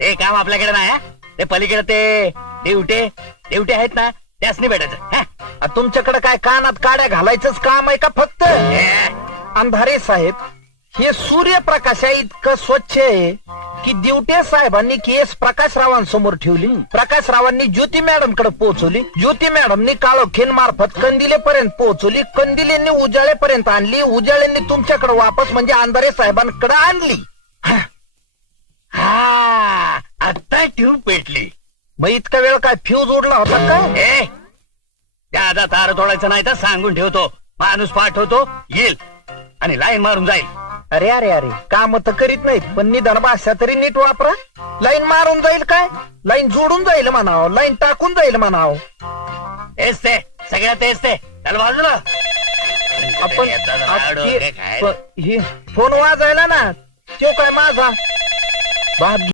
ते काम आपल्याकडे नाही. ते पलीकडे ते देवटे आहेत ना, त्याच नाही भेटायचं. तुमच्याकडे काय कानात काड्या घालायचंच काम आहे का फक्त? अंधारे साहेब, हे सूर्यप्रकाशा इतकं स्वच्छ आहे की दिवटे साहेबांनी केस प्रकाशरावांसमोर ठेवली. प्रकाशरावांनी ज्योती मॅडम कडे पोहोचवली. ज्योती मॅडमनी काळोखेन मार्फत कंदिलेपर्यंत पोहोचवली. कंदिलेंनी उजाळेपर्यंत आणली. उजाळेंनी तुमच्याकडे वापस म्हणजे अंधारे साहेबांकडे आणली. हा, आता ट्यूब पेटली. मग इतका वेळ काय फ्यूज उडला होता काय? त्याचा तार तोडायचं नाही तर सांगून ठेवतो. माणूस पाठवतो, येईल आणि लाईन मारून जाईल. अरे अरे अरे, काम तर करीत नाहीत पण निदान भाषा तरी नीट वापरा. लाईन मारून जाईल काय? लाईन जोडून जाईल म्हणाव, लाईन टाकून जाईल म्हणाव. तेच ते, सगळ्या तेच ते. त्याला बाजूला. आपण हे फोन वाजायला ना, तो काय माझा बाप